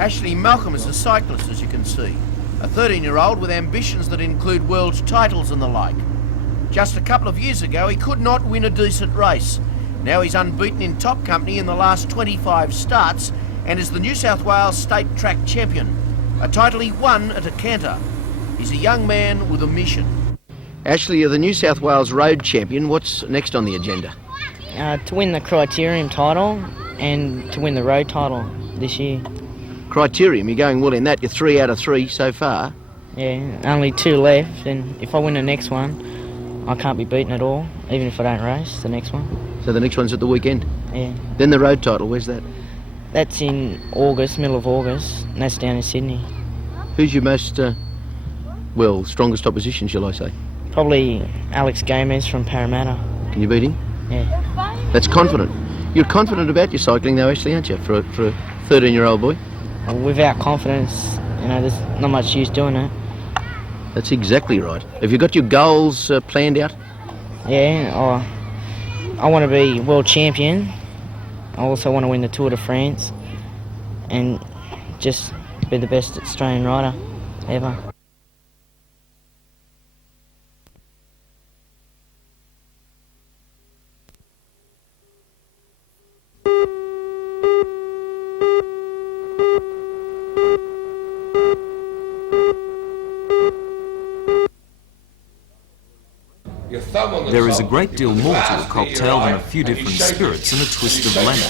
Ashley Malcolm is a cyclist, as you can see. A 13-year-old with ambitions that include world titles and the like. Just a couple of years ago, he could not win a decent race. Now he's unbeaten in top company in the last 25 starts and is the New South Wales State Track Champion, a title he won at a canter. He's a young man with a mission. Ashley, you're the New South Wales Road Champion. What's next on the agenda? To win the Criterium title and to win the road title this year. Criterium, you're going well in that. You're 3 out of 3 so far. Yeah, only 2 left, and if I win the next one, I can't be beaten at all, even if I don't race the next one. So the next one's at the weekend? Yeah. Then the road title, where's that? That's in August, middle of August, and that's down in Sydney. Who's your most, strongest opposition, shall I say? Probably Alex Gomez from Parramatta. Can you beat him? Yeah. That's confident. You're confident about your cycling though, Ashley, aren't you, for a 13-year-old boy? Well, without confidence, there's not much use doing it. That's exactly right. Have you got your goals planned out? Yeah, I want to be world champion. I also want to win the Tour de France and just be the best Australian rider ever. There is a great deal more to a cocktail than a few different spirits and a twist of lemon.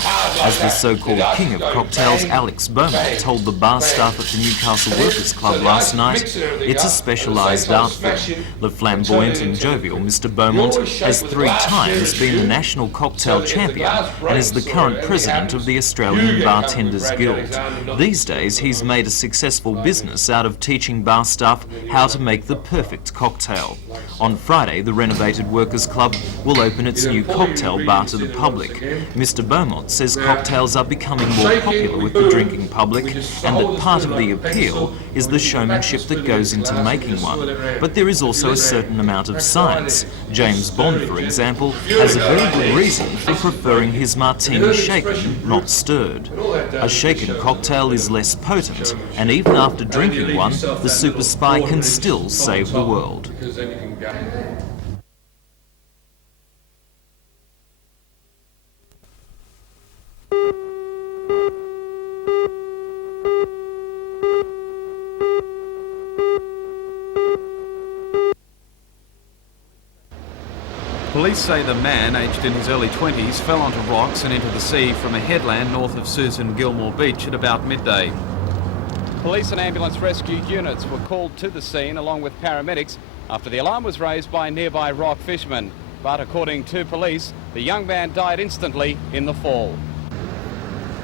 As the so-called king of cocktails, Alex Beaumont, told the bar staff at the Newcastle Workers Club last night, it's a specialised art form. The flamboyant and jovial Mr Beaumont has 3 times been the national cocktail champion and is the current president of the Australian Bartenders Guild. These days he's made a successful business out of teaching bar staff how to make the perfect cocktail. On Friday, the renovated Workers Club will open its new cocktail bar to the public. Mr Beaumont says cocktails are becoming more popular with the drinking public and that part of the appeal is the showmanship that goes into making one. But there is also a certain amount of science. James Bond, for example, has a very good reason for preferring his martini shaken, not stirred. A shaken cocktail is less potent, and even after drinking one, the super spy can still save the world. Police say the man, aged in his early 20s, fell onto rocks and into the sea from a headland north of Susan Gilmore Beach at about midday. Police and ambulance rescue units were called to the scene along with paramedics after the alarm was raised by nearby rock fishermen. But according to police, the young man died instantly in the fall.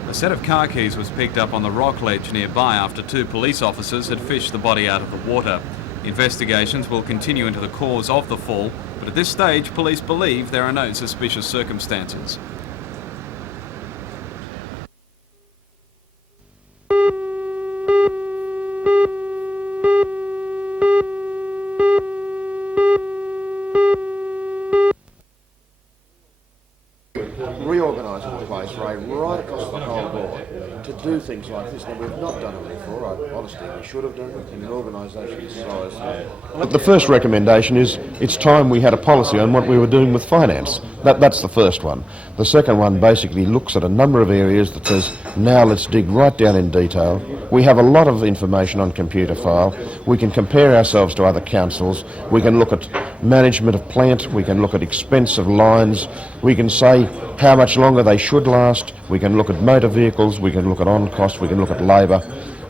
A set of car keys was picked up on the rock ledge nearby after 2 police officers had fished the body out of the water. Investigations will continue into the cause of the fall, but at this stage police believe there are no suspicious circumstances. Reorganising the place, Ray, right across the whole board to do things like this. Now, we've not done it before. Honestly, we should have done it in an organisation this size. The first recommendation is it's time we had a policy on what we were doing with finance. That's the first one. The second one basically looks at a number of areas that says, now let's dig right down in detail. We have a lot of information on computer file. We can compare ourselves to other councils. We can look at management of plant. We can look at expense of lines. We can say how much longer they should last. We can look at motor vehicles. We can look at on-cost. We can look at labour.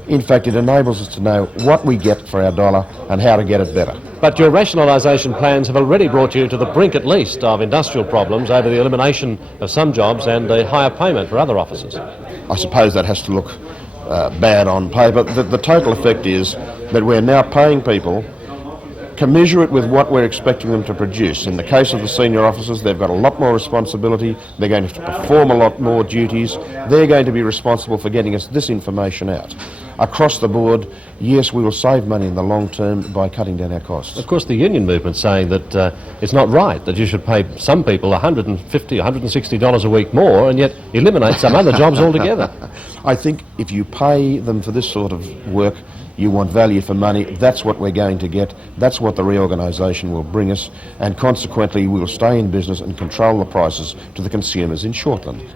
In fact, it enables us to know what we get for our dollar and how to get it better. But your rationalisation plans have already brought you to the brink at least of industrial problems over the elimination of some jobs and the higher payment for other officers. I suppose that has to look bad on paper. The total effect is that we're now paying people commensurate with what we're expecting them to produce. In the case of the senior officers, they've got a lot more responsibility. They're going to have to perform a lot more duties. They're going to be responsible for getting us this information out. across the board, yes, we will save money in the long term by cutting down our costs. Of course, the union movement's saying that it's not right that you should pay some people $150, $160 a week more and yet eliminate some other jobs altogether. I think if you pay them for this sort of work, you want value for money. That's what we're going to get. That's what the reorganisation will bring us, and consequently we will stay in business and control the prices to the consumers in Shortland.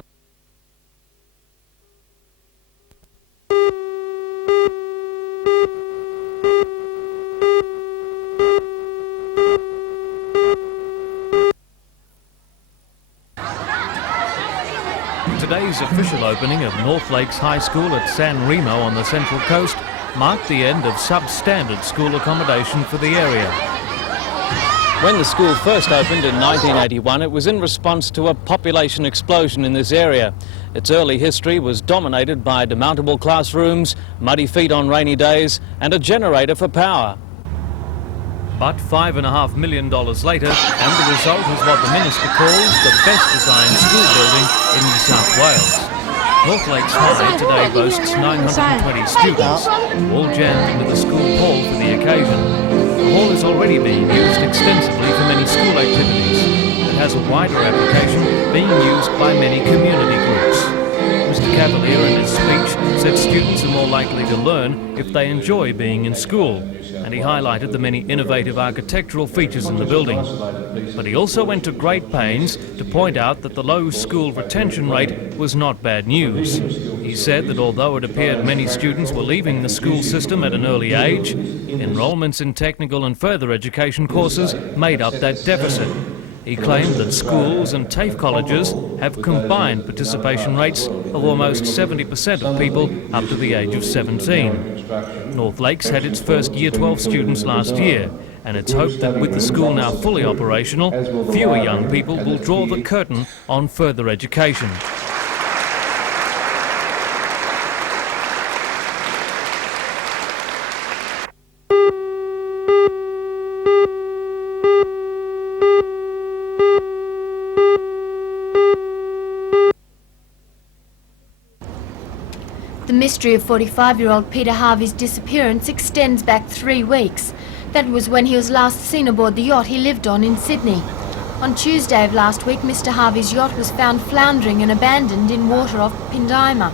Today's official opening of North Lakes High School at San Remo on the Central Coast marked the end of substandard school accommodation for the area. When the school first opened in 1981, it was in response to a population explosion in this area. Its early history was dominated by demountable classrooms, muddy feet on rainy days, and a generator for power. But $5.5 million later, and the result is what the Minister calls the best designed school building in New South Wales. North Lakes High today boasts 920 students, all jammed into the school hall for the occasion. The hall is already being used extensively for many school activities. It has a wider application being used by many community groups. Mr. Cavalier in his speech said students are more likely to learn if they enjoy being in school, and he highlighted the many innovative architectural features in the building. But he also went to great pains to point out that the low school retention rate was not bad news. He said that although it appeared many students were leaving the school system at an early age, enrolments in technical and further education courses made up that deficit. He claimed that schools and TAFE colleges have combined participation rates of almost 70% of people up to the age of 17. North Lakes had its first Year 12 students last year, and it's hoped that with the school now fully operational, fewer young people will draw the curtain on further education. The mystery of 45-year-old Peter Harvey's disappearance extends back 3 weeks. That was when he was last seen aboard the yacht he lived on in Sydney. On Tuesday of last week, Mr. Harvey's yacht was found floundering and abandoned in water off Pindima.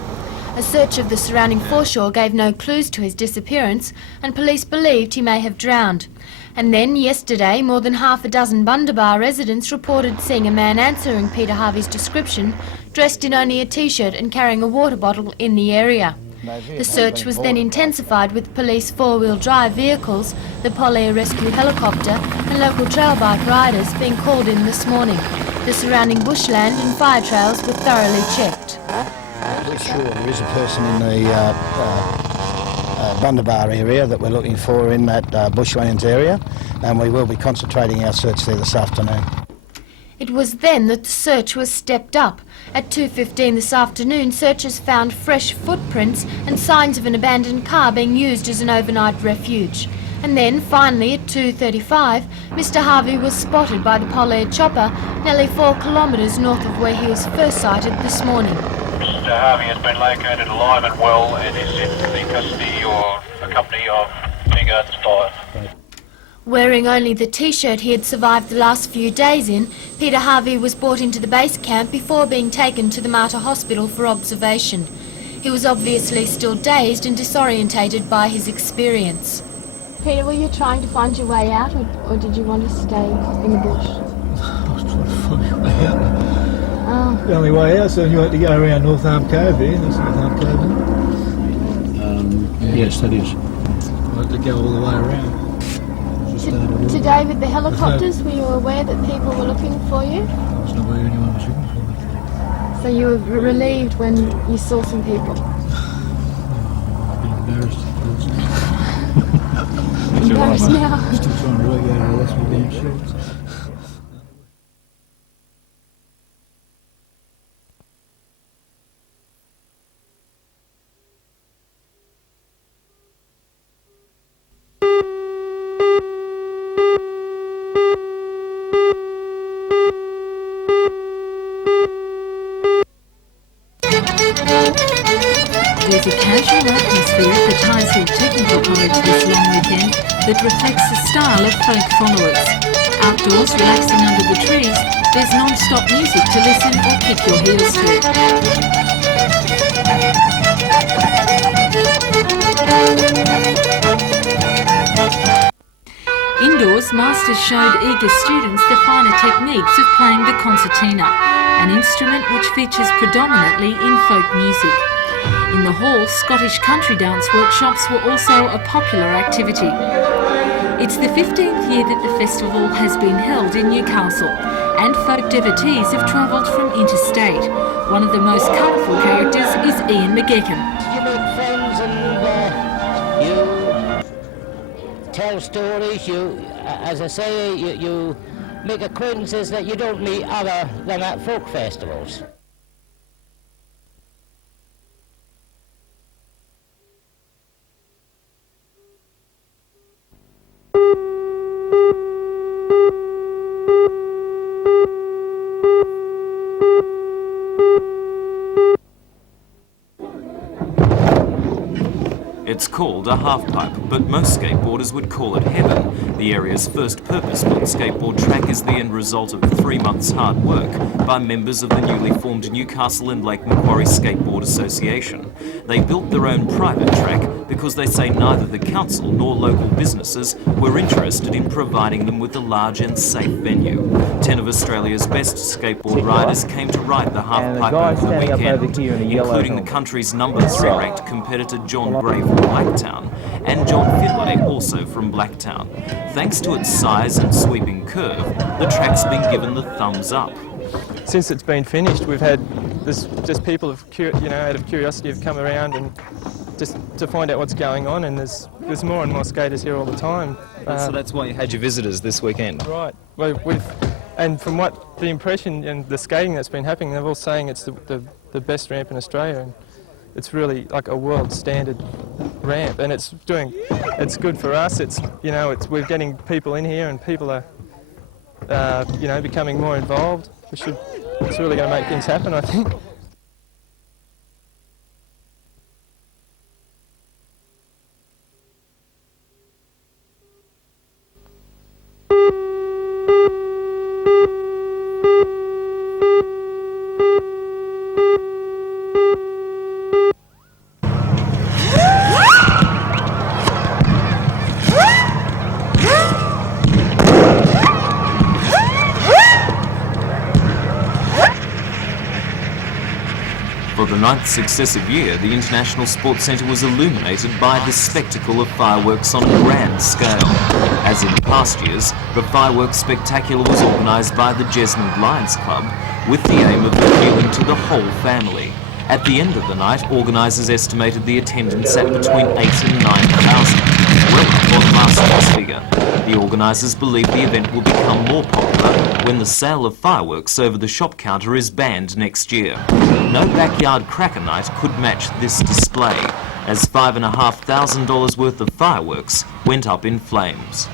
A search of the surrounding foreshore gave no clues to his disappearance, and police believed he may have drowned. And then, yesterday, more than half a dozen Bundabar residents reported seeing a man answering Peter Harvey's description, dressed in only a t-shirt and carrying a water bottle in the area. The search was then intensified with police four-wheel drive vehicles, the Polly rescue helicopter and local trail bike riders being called in this morning. The surrounding bushland and fire trails were thoroughly checked. We're sure there is a person in the Bundabar area that we're looking for in that bushlands area, and we will be concentrating our search there this afternoon. It was then that the search was stepped up. At 2:15 this afternoon, searchers found fresh footprints and signs of an abandoned car being used as an overnight refuge. And then, finally, at 2:35, Mr. Harvey was spotted by the Polly chopper nearly 4 kilometres north of where he was first sighted this morning. Mr. Harvey has been located alive and well and is in the custody or the company of Biggards 5. Wearing only the t-shirt he had survived the last few days in, Peter Harvey was brought into the base camp before being taken to the Mater Hospital for observation. He was obviously still dazed and disorientated by his experience. Peter, were you trying to find your way out, or did you want to stay in the bush? I was trying to find my way out. Oh. The only way out, so you had to go around North Arm Cove here. That's North Arm Cove. Yes, that is. I had to go all the way around. Today with the helicopters, were you aware that people were looking for you? I was not aware anyone was looking for me. So you were relieved when you saw some people? I've been embarrassed. Embarrassed now? I'm still trying to work out how that's my damn shorts. There's a casual atmosphere at the Tysell Technical College this long weekend that reflects the style of folk followers. Outdoors, relaxing under the trees, there's non-stop music to listen or kick your heels to. Indoors, masters showed eager students the finer techniques of playing the concertina, an instrument which features predominantly in folk music. In the hall, Scottish country dance workshops were also a popular activity. It's the 15th year that the festival has been held in Newcastle, and folk devotees have travelled from interstate. One of the most colourful characters is Ian McGeechan. You make friends and you tell stories. You, as I say, you make acquaintances that you don't meet other than at folk festivals. It's called a half-pipe, but most skateboarders would call it heaven. The area's first purpose-built skateboard track is the end result of 3 months' hard work by members of the newly formed Newcastle and Lake Macquarie Skateboard Association. They built their own private track because they say neither the council nor local businesses were interested in providing them with a large and safe venue. 10 of Australia's best skateboard riders came to ride the half-pipe over the weekend, including the country's number 3 ranked competitor John Gray from Blacktown and John Fidlay, also from Blacktown. Thanks to its size and sweeping curve, the track's been given the thumbs up. Since it's been finished, we've had just people out of curiosity have come around and just to find out what's going on, and there's more and more skaters here all the time. So that's why you had your visitors this weekend. Right. Well, and from what the impression and the skating that's been happening, they're all saying it's the best ramp in Australia, and it's really like a world standard ramp, and it's good for us. We're getting people in here, and people are becoming more involved. It's really going to make things happen, I think. For the 9th successive year, the International Sports Centre was illuminated by the spectacle of fireworks on a grand scale. As in past years, the fireworks spectacular was organised by the Jesmond Lions Club with the aim of appealing to the whole family. At the end of the night, organisers estimated the attendance at between 8 and 9,000, well up on last year's figure. The organisers believe the event will become more popular when the sale of fireworks over the shop counter is banned next year. No backyard cracker night could match this display, as $5,500 worth of fireworks went up in flames.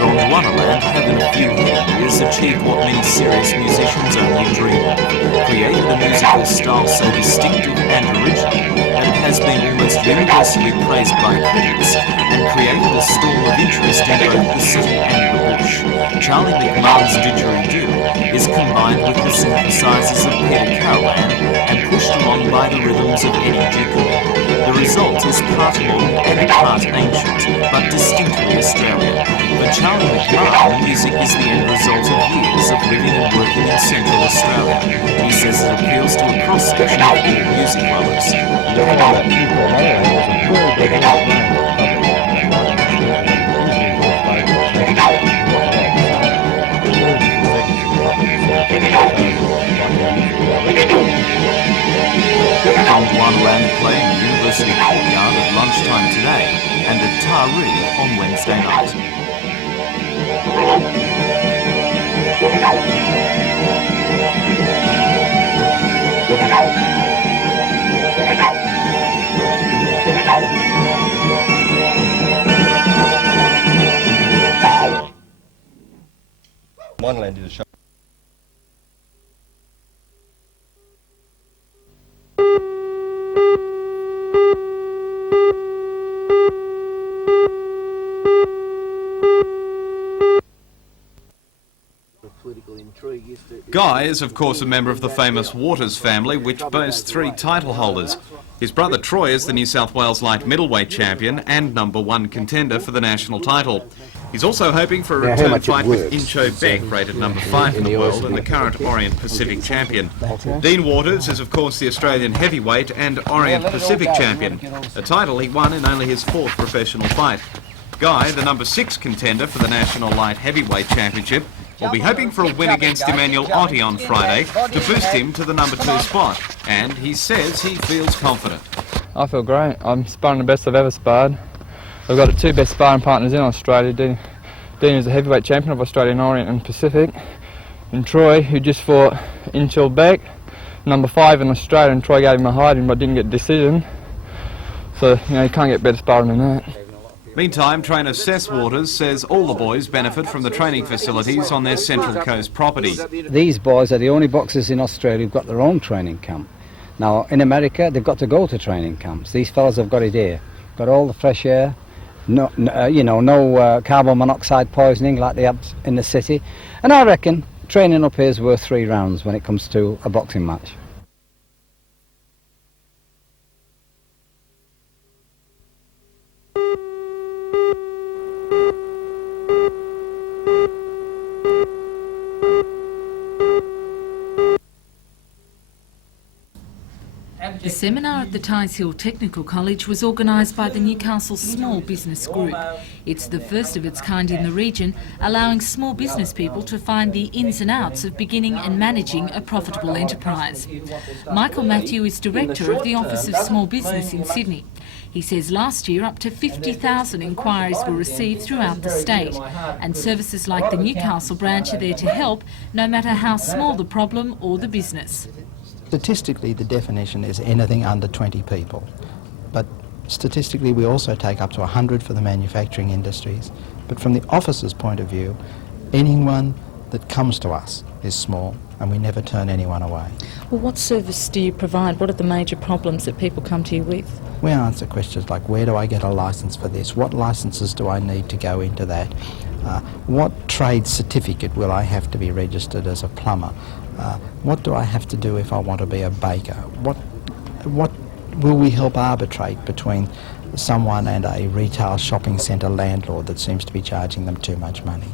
Gondwanaland have in a few years achieved what many serious musicians only dream of, created a musical style so distinctive and original that it has been almost universally praised by critics and created a storm of interest in both the city and the bush. Charlie McMahon's didgeridoo is combined with the synthesizers of Peter Carolan and pushed along by the rhythms of Eddie Dugan. The result is part modern and part ancient, but distinctly Australian. For Charlie McMahon, music is the end result of years of living and working in Central Australia. He says it appeals to a cross-section of all music lovers. Gondwanaland play in the University Courtyard at lunchtime today and at Taree on Wednesday night. Gondwanaland did a show. Guy is of course a member of the famous Waters family, which boasts 3 title holders. His brother Troy is the New South Wales light middleweight champion and #1 contender for the national title. He's also hoping for a return fight with Incho Beck, rated #5 in the world and the current Orient Pacific champion. Dean Waters is of course the Australian heavyweight and Orient Pacific champion, a title he won in only his 4th professional fight. Guy, the #6 contender for the National Light Heavyweight Championship, will be hoping for a win against Emmanuel Otti on Friday to boost him to the #2 spot, and he says he feels confident. I feel great. I'm sparring the best I've ever sparred. I've got the 2 best sparring partners in Australia. Dean is the heavyweight champion of Australian Orient and Pacific, and Troy, who just fought Inchel Beck, #5 in Australia, and Troy gave him a hiding but didn't get a decision. So, you know, you can't get better sparring than that. Meantime, trainer Seth Waters says all the boys benefit from the training facilities on their Central Coast property. These boys are the only boxers in Australia who've got their own training camp. Now, in America, they've got to go to training camps. These fellas have got it here. Got all the fresh air, no carbon monoxide poisoning like they have in the city. And I reckon training up here is worth 3 rounds when it comes to a boxing match. The seminar at the Tighes Hill Technical College was organised by the Newcastle Small Business Group. It's the first of its kind in the region, allowing small business people to find the ins and outs of beginning and managing a profitable enterprise. Michael Matthew is Director of the Office of Small Business in Sydney. He says last year up to 50,000 inquiries were received throughout the state, and services like the Newcastle branch are there to help, no matter how small the problem or the business. Statistically, the definition is anything under 20 people. But statistically, we also take up to 100 for the manufacturing industries. But from the officer's point of view, anyone that comes to us is small, and we never turn anyone away. Well, what service do you provide? What are the major problems that people come to you with? We answer questions like, where do I get a licence for this? What licences do I need to go into that? What trade certificate will I have to be registered as a plumber? What do I have to do if I want to be a baker? What will we help arbitrate between someone and a retail shopping centre landlord that seems to be charging them too much money?